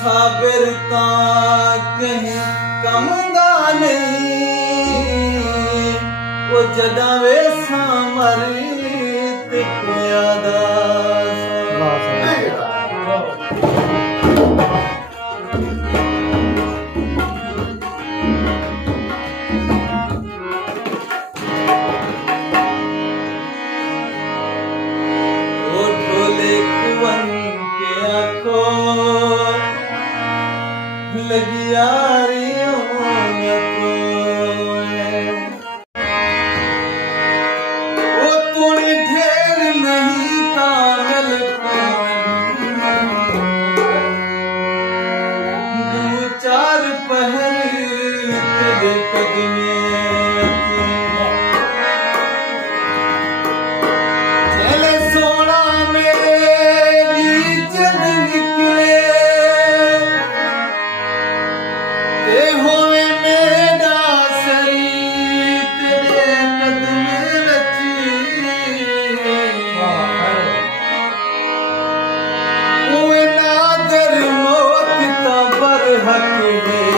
साबिरता कहीं कमदा नहीं वो जदावे सामरी यादा वो ढोले कुवन के आंखों लगी यारियों को वो तूने ढेर नहीं तामल दो चार पहर तेरे कदमे चले सोना मेरी जद निकले होवे मेरा शरीर तेरे कदमे रची नादर मौत ता बरहक है